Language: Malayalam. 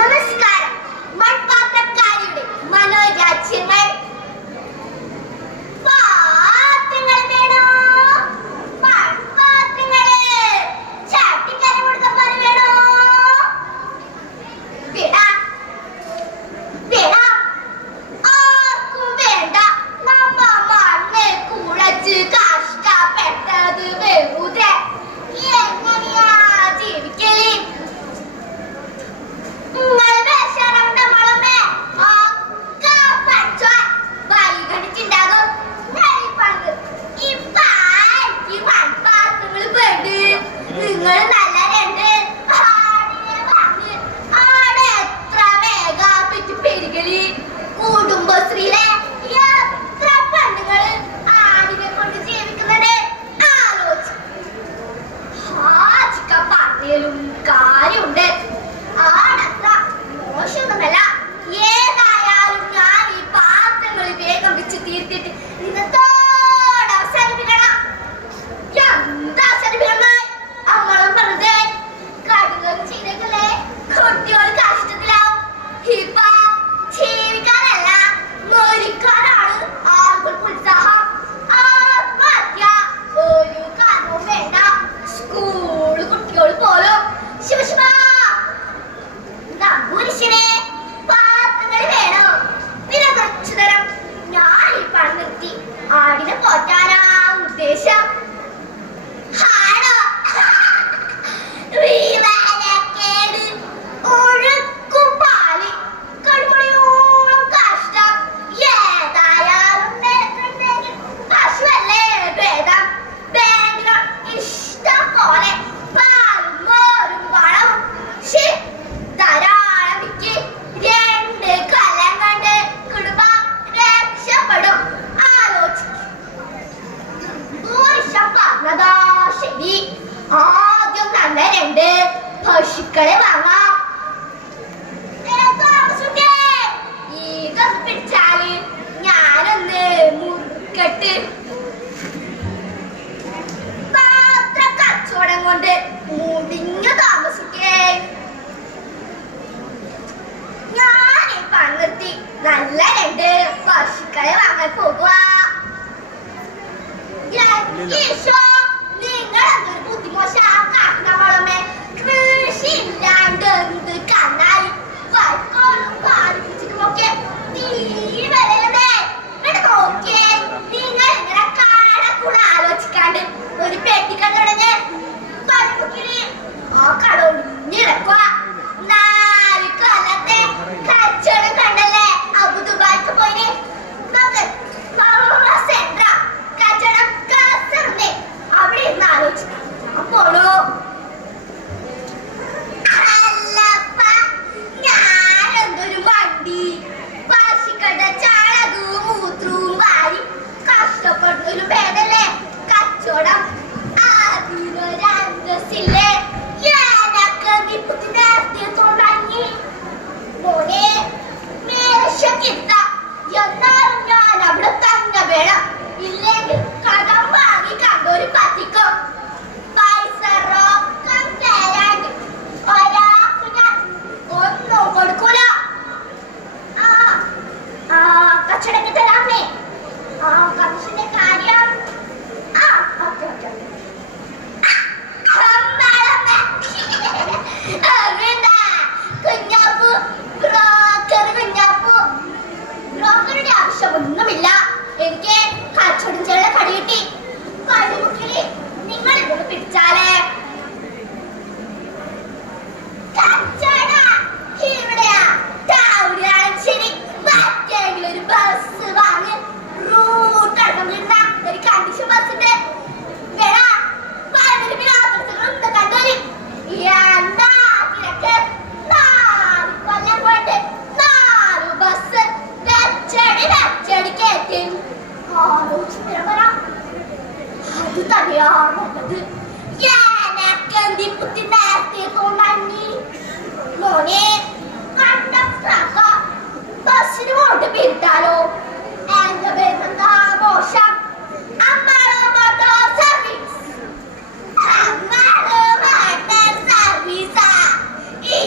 നമസ്കാരം. മൺപാത്രക്കാരിയുടെ മനോരാജ്യങ്ങൾ. പാത്രങ്ങൾ വേണോ? മൺപാത്രങ്ങള്. ചട്ടിക്കര കൊടുക്കപ്പാറ് വേണോ? വേണ്ട, വേണ്ട, ആർക്കും വേണ്ട. നമ്മ മണ്ണ് കുഴച്ച് കഷ്ടപ്പെട്ടത് വെറുതെ. എങ്ങനെയാ ജീവിക്കല്? നിങ്ങൾ നല്ല രണ്ട് ആടെ എത്ര വേഗാപ്പിച്ച് പെരുകല്. കുടുംബശ്രീയിലെ എത്ര പെണ്ണുങ്ങൾ ആടിനെ കൊണ്ട് ജീവിക്കുന്നത് ആലോചിക്ക. പറഞ്ഞാലും കാര്യമുണ്ട്. ആടത്ര മോശമൊന്നുമല്ല. ഏതായാലും ഞാൻ ഈ പാത്രങ്ങൾ വേഗം വെച്ച് തീർത്തിട്ട് ഇന്നത്തോടെ അവസാനിപ്പിക്കണം. എന്താ അവസാനിപ്പിക്കണം? അമ്മളും പറഞ്ഞത് കടുകും ചീരകളെ കുട്ടികൾ കഷ്ടത്തിലാവും. ഇപ്പൊ ജീവിക്കാനല്ല മരിക്കാനാണ് ആളുകൾക്ക് ഉത്സാഹം. ആത്മഹത്യ ഒരു കാരണവും വേണ്ട. സ്കൂൾ കുട്ടികൾ പോലും ശിവശിവ പുരുഷനെ പാത്രങ്ങൾ വേണം. പിന്നെ കുറച്ചു നേരം ഞാൻ ഈ പണം നിർത്തി ആടിനെ പോറ്റാനാ ഉദ്ദേശം. ശരി, ആദ്യം നല്ല രണ്ട് പശുക്കളെ വാങ്ങാം. ഈ പിടിച്ചാല് ഞാനൊന്ന് മുറുക്കട്ട്. പാത്ര കച്ചവടം കൊണ്ട് മുടിഞ്ഞു താമസിക്കേ. ഞാൻ ഈ പണം നിർത്തി നല്ല രണ്ട് പശുക്കളെ വാങ്ങാൻ പോകുക. നിങ്ങളെന്തൊരു ബുദ്ധിമോശമേ. കൃഷിയില്ലാണ്ട് എന്ത് കണ്ണായി വൈക്കോലും പാലിപ്പിച്ചിട്ടുമൊക്കെ തീവരല്ലേ. നോക്കിയേ, നിങ്ങൾ ഇങ്ങനെ കടക്കൂടെ ആലോചിക്കാണ്ട് ഒരു പെട്ടിക്കട തുടങ്ങി പണിമുക്കില് ആ കട ഒഴിഞ്ഞിടക്കുക. 4 കൊല്ലത്തെ കച്ചവടം കണ്ടല്ലേ അബുദുബായിക്ക് പോയി. നമുക്ക് സെന്റർ കച്ചവടം കാസറിനെ അവിടെ ഇരുന്ന് ആലോചിക്കാം. അപ്പോഴോ ഞാനെന്തൊരു വണ്ടി പശുക്കളുടെ ചാണകവും മൂത്രവും വാരി കഷ്ടപ്പെടുന്നൊരു ഭേദല്ലേ കച്ചവടം. അതിനൊരന്തസ്സില്ലേ. മോനെ മേശക്കിട്ട എന്നാലും ഞാൻ അവിടെ തന്നെ വേണം. ഇല്ലെങ്കിൽ കടം വാങ്ങി കണ്ടൊരു പറ്റിക്കും. പൈസ റോക്കം തരാണ്ട് ഒരാൾക്ക് ഞാൻ ഒന്നും കൊടുക്കൂല. കച്ചവടക്ക് തരാമേ. കമ്മീഷന്റെ കാര്യം കുഞ്ഞാപ്പു ബ്രോക്കറുടെ ആവശ്യമൊന്നുമില്ല. എനിക്ക് കച്ചവടം ചെയ്യാനുള്ള കടി കിട്ടി. കടുമുക്കില് നിങ്ങൾ ഇതൊന്ന് പിടിച്ചാലേ. ഇവിടെയാ ടൗണിലാണ് ശരി. മറ്റേങ്കിലും ഒരു ബസ് വാങ്ങി റൂട്ട് അടക്കം വരുന്ന ഒരു കണ്ടീഷൻ ബസ് ഉണ്ട്. വേണ 15 കിലോമീറ്റർ കണ്ടോലും എന്താ തിരക്ക്. 4 കൊല്ലം കൊണ്ട് 4 ബസ് വെച്ചടി കയറ്റി. അത് തന്നെയാണ് എനക്കെന്തി പുത്തി നേരത്തെ തോന്നി. മോനെ കണ്ടക്ടറാക്ക ബസ്സിന് കൊണ്ട് പിരിട്ടാലോ. എന്റെ പേരെന്താ മോശം. അമ്മാളോ മോട്ടോർ സർവീസ്. അമ്മാളോ മോട്ടോർ സർവീസാ. ഈ